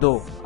2।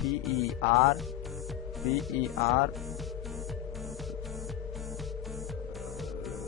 PER।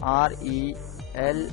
RELIABILITY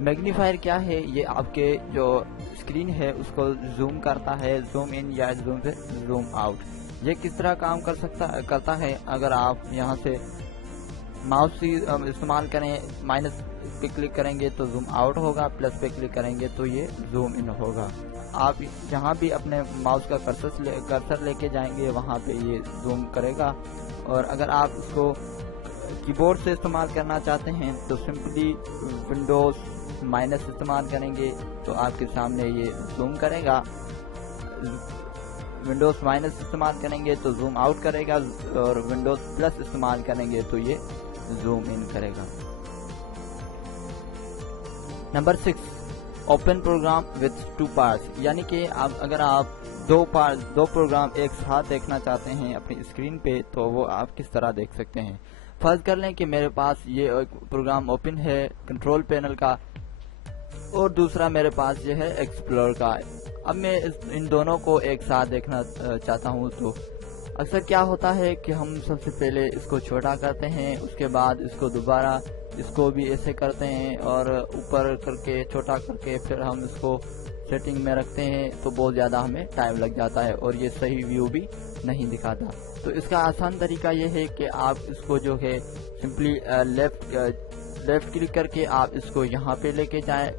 میگنیفائر کیا ہے؟ یہ آپ کے جو اسکرین ہے اس کو زوم کرتا ہے، زوم ان یا زوم سے زوم آؤٹ۔ یہ کس طرح کام کرتا ہے؟ اگر آپ یہاں سے ماؤس استعمال کریں، مائنس پہ کلک کریں گے تو زوم آؤٹ ہوگا، پلس پہ کلک کریں گے تو یہ زوم ان ہوگا۔ آپ جہاں بھی اپنے ماؤس کا کرسر لے کے جائیں گے وہاں پہ یہ زوم کرے گا۔ اور اگر آپ اس کو کی بورڈ سے استعمال کرنا چاہتے ہیں تو سمپلی ونڈوز مائنس استعمال کریں گے تو آپ کے سامنے یہ زوم کرے گا، ونڈوز مائنس استعمال کریں گے تو زوم آؤٹ کرے گا، اور ونڈوز پلس استعمال کریں گے تو یہ زوم ان کرے گا۔ Number 6، open program with 2 parts, یعنی کہ اگر آپ دو پروگرام ایک ساتھ دیکھنا چاہتے ہیں اپنی اسکرین پہ تو وہ آپ کس طرح دیکھ سکتے ہیں۔ فرض کر لیں کہ میرے پاس یہ پروگرام اوپن ہے کنٹرول پینل کا، اور دوسرا میرے پاس یہ ہے ایکسپلور کا۔ اب میں ان دونوں کو ایک ساتھ دیکھنا چاہتا ہوں تو اکثر کیا ہوتا ہے کہ ہم سب سے پہلے اس کو چھوٹا کرتے ہیں، اس کے بعد اس کو دوبارہ اس کو بھی ایسے کرتے ہیں اور اوپر کر کے چھوٹا کر کے پھر ہم اس کو سیٹنگ میں رکھتے ہیں، تو بہت زیادہ ہمیں ٹائم لگ جاتا ہے اور یہ صحیح ویو بھی نہیں دکھاتا۔ تو اس کا آسان طریقہ یہ ہے کہ آپ اس کو جو ہے سمپلی لیفٹ کلک کر کے آپ اس کو یہاں پہ لے کے جائیں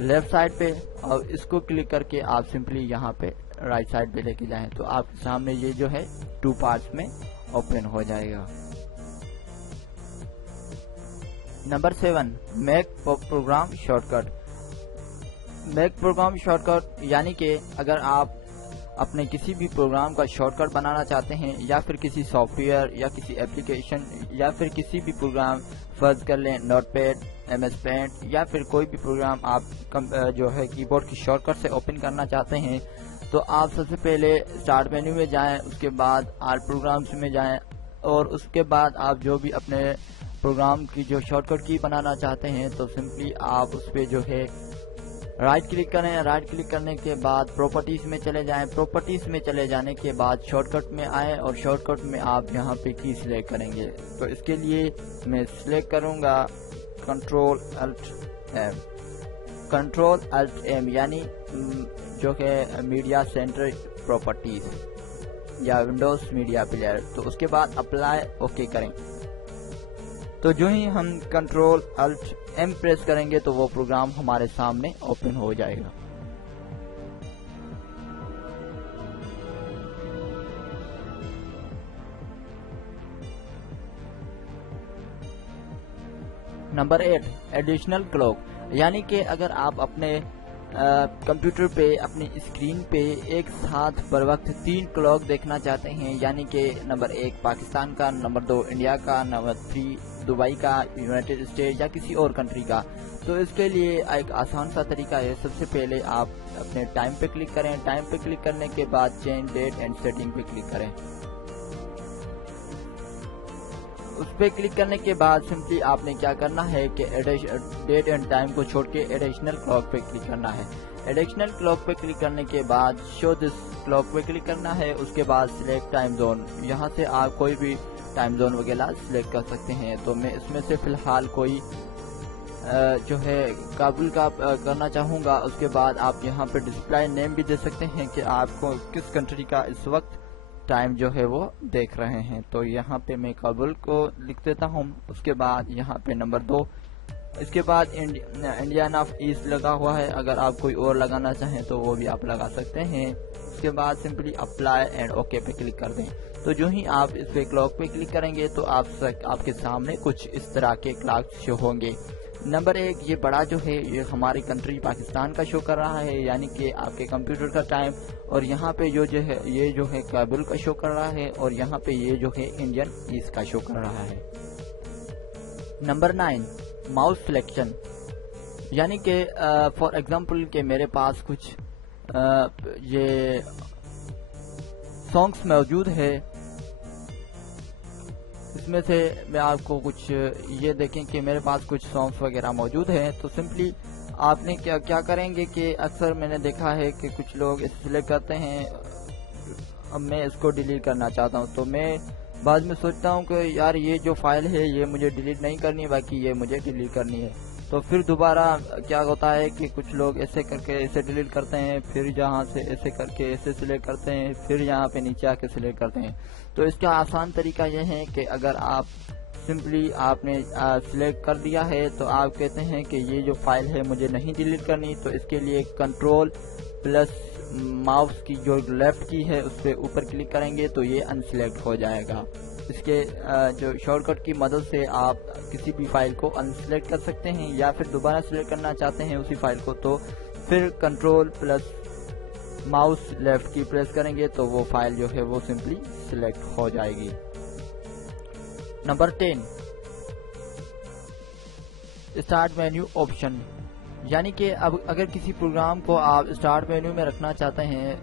لیفٹ سائڈ پہ، اور اس کو کلک کر کے آپ سمپلی یہاں پہ رائٹ سائڈ پہ لے کے جائیں تو آپ کے سامنے یہ جو ہے 2 پارٹس میں اوپن ہو جائے گا۔ Number 7، make program shortcut. Make program shortcut یعنی کہ اگر آپ اپنے کسی بھی پروگرام کا شارٹ کٹ بنانا چاہتے ہیں، یا پھر کسی سافٹ ویئر یا کسی ایپلیکیشن یا پھر کسی بھی پروگرام، فرض کر لیں نوٹ پیڈ، MS پینٹ یا پھر کوئی بھی پروگرام آپ جو ہے کی بورڈ کی شارٹ کٹ سے اوپن کرنا چاہتے ہیں، تو آپ سب سے پہلے اسٹارٹ مینیو میں جائیں، اس کے بعد آل پروگرامز میں جائیں، اور اس کے بعد آپ جو بھی اپنے پروگرام کی جو شارٹ کٹ کی بنانا چاہتے ہیں تو سمپلی آپ اس پہ جو ہے رائٹ کلک کریں، رائٹ کلک کرنے کے بعد پراپرٹیز میں چلے جائیں، پراپرٹیز میں چلے جانے کے بعد شارٹ کٹ میں آئیں، اور شارٹ کٹ میں آپ یہاں پہ کی سلیکٹ کریں گے۔ تو اس کے لیے میں سلیکٹ کروں گا کنٹرول الٹ ایم، یعنی جو کہ میڈیا سینٹر پراپرٹیز یا ونڈوز میڈیا پلیئر، تو اس کے بعد اپلائی اوکے کریں۔ تو جو ہی ہم کنٹرول الٹ ایم پریس کریں گے تو وہ پروگرام ہمارے سامنے اوپن ہو جائے گا۔ نمبر 8، ایڈیشنل کلاک، یعنی کہ اگر آپ اپنے کمپیوٹر پہ اپنی اسکرین پہ ایک ساتھ بر وقت 3 کلاک دیکھنا چاہتے ہیں، یعنی کہ نمبر 1 پاکستان کا، نمبر 2 انڈیا کا، نمبر 3 دبئی کا، یونائٹڈ اسٹیٹ یا کسی اور کنٹری کا، تو اس کے لیے ایک آسان سا طریقہ ہے۔ سب سے پہلے آپ اپنے ٹائم پہ کلک کریں، ٹائم پہ کلک کرنے کے بعد چینج ڈیٹ اینڈ سیٹنگ پہ کلک کریں۔ اس پہ کلک کرنے کے بعد سمپلی آپ نے کیا کرنا ہے کہ ڈیٹ اینڈ ٹائم کو چھوڑ کے ایڈیشنل کلاک پہ کلک کرنا ہے۔ ایڈیشنل کلاک پہ کلک کرنے کے بعد شو دس کلاک پہ کلک کرنا ہے، اس کے بعد سلیکٹ ٹائم زون، یہاں سے آپ کوئی بھی ٹائم زون وغیرہ سلیکٹ کر سکتے ہیں۔ تو میں اس میں سے فی الحال کوئی جو ہے کابل کا کرنا چاہوں گا۔ اس کے بعد آپ یہاں پہ ڈسپلائی نیم بھی دے سکتے ہیں کہ آپ کو کس کنٹری کا اس وقت ٹائم جو ہے وہ دیکھ رہے ہیں۔ تو یہاں پہ میں کابل کو لکھ دیتا ہوں، اس کے بعد یہاں پہ نمبر 2، اس کے بعد انڈین آف ایسٹ لگا ہوا ہے، اگر آپ کوئی اور لگانا چاہیں تو وہ بھی آپ لگا سکتے ہیں۔ اس کے بعد سمپلی اپلائی اینڈ اوکے پہ کلک کر دیں۔ تو جو ہی آپ اس پہ کلاک پہ کلک کریں گے تو آپ کے سامنے کچھ اس طرح کے کلاک شو ہوں گے۔ نمبر 1 یہ بڑا جو ہے یہ ہماری کنٹری پاکستان کا شو کر رہا ہے، یعنی کہ آپ کے کمپیوٹر کا ٹائم، اور یہاں پہ یہ جو ہے کابل کا شو کر رہا ہے، اور یہاں پہ یہ جو ہے انڈین ایسٹ کا شو کر رہا ہے۔ نمبر 9 ماؤس سلیکشن، یعنی کہ فار ایگزامپل کہ میرے پاس کچھ یہ سانگس موجود ہے، اس میں سے میں آپ کو کچھ یہ دیکھیں کہ میرے پاس کچھ سانگس وغیرہ موجود ہیں، تو سمپلی آپ نے کیا کریں گے کہ اکثر میں نے دیکھا ہے کہ کچھ لوگ اس سلیکٹ کرتے ہیں، اب میں اس کو ڈیلیٹ کرنا چاہتا ہوں، تو میں بعد میں سوچتا ہوں کہ یار یہ جو فائل ہے یہ مجھے ڈیلیٹ نہیں کرنی، باقی یہ مجھے ڈیلیٹ کرنی ہے، تو پھر دوبارہ کیا ہوتا ہے کہ کچھ لوگ ایسے کر کے اسے ڈیلیٹ کرتے ہیں، پھر یہاں سے ایسے کر کے ایسے سلیکٹ کرتے ہیں، پھر یہاں پہ نیچے آ کے سلیکٹ کرتے ہیں۔ تو اس کا آسان طریقہ یہ ہے کہ اگر آپ سمپلی آپ نے سلیکٹ کر دیا ہے تو آپ کہتے ہیں کہ یہ جو فائل ہے مجھے نہیں ڈیلیٹ کرنی، تو اس کے لیے کنٹرول پلس ماؤس کی جو لیفٹ کی ہے اس پہ اوپر کلک کریں گے تو یہ انسلیکٹ ہو جائے گا۔ اس کے جو شارٹ کٹ کی مدد سے آپ کسی بھی فائل کو انسلیکٹ کر سکتے ہیں، یا پھر دوبارہ سلیکٹ کرنا چاہتے ہیں اسی فائل کو تو پھر کنٹرول پلس ماؤس لیفٹ کی پریس کریں گے تو وہ فائل جو ہے وہ سمپلی سلیکٹ ہو جائے گی۔ نمبر 10، اسٹارٹ مینیو آپشن، یعنی کہ اب اگر کسی پروگرام کو آپ اسٹارٹ مینیو میں رکھنا چاہتے ہیں،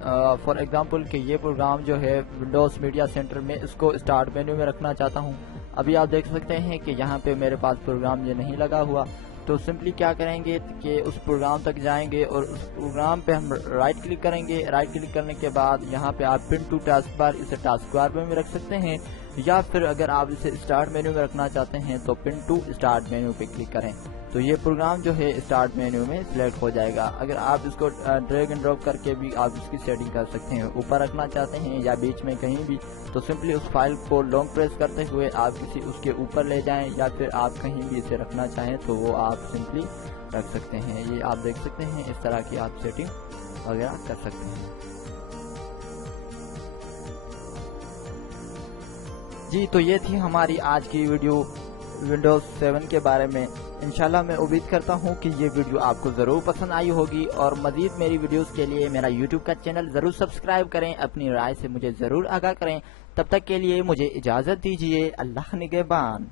فار ایگزامپل کہ یہ پروگرام جو ہے ونڈوز میڈیا سینٹر میں اس کو اسٹارٹ مینیو میں رکھنا چاہتا ہوں، ابھی آپ دیکھ سکتے ہیں کہ یہاں پہ میرے پاس پروگرام یہ نہیں لگا ہوا، تو سمپلی کیا کریں گے کہ اس پروگرام تک جائیں گے اور اس پروگرام پہ ہم رائٹ کلک کریں گے۔ رائٹ کلک کرنے کے بعد یہاں پہ آپ پن ٹو ٹاسک بار اسے ٹاسک بار میں رکھ سکتے ہیں، یا پھر اگر آپ اسے اسٹارٹ مینیو میں رکھنا چاہتے ہیں تو پن ٹو اسٹارٹ مینیو پہ کلک کریں تو یہ پروگرام جو ہے اسٹارٹ مینیو میں سلیکٹ ہو جائے گا۔ اگر آپ اس کو ڈریگ اینڈ ڈراپ کر کے بھی آپ اس کی سیٹنگ کر سکتے ہیں، اوپر رکھنا چاہتے ہیں یا بیچ میں کہیں بھی، تو سمپلی اس فائل کو لانگ پریس کرتے ہوئے آپ کسی اس کے اوپر لے جائیں، یا پھر آپ کہیں بھی اسے رکھنا چاہیں تو وہ آپ سمپلی رکھ سکتے ہیں۔ یہ آپ دیکھ سکتے ہیں اس طرح کی آپ سیٹنگ وغیرہ کر سکتے ہیں۔ جی تو یہ تھی ہماری آج کی ویڈیو ونڈوز 7 کے بارے میں۔ انشاءاللہ میں امید کرتا ہوں کہ یہ ویڈیو آپ کو ضرور پسند آئی ہوگی، اور مزید میری ویڈیوز کے لیے میرا یوٹیوب کا چینل ضرور سبسکرائب کریں، اپنی رائے سے مجھے ضرور آگاہ کریں۔ تب تک کے لیے مجھے اجازت دیجیے، اللہ نگہبان۔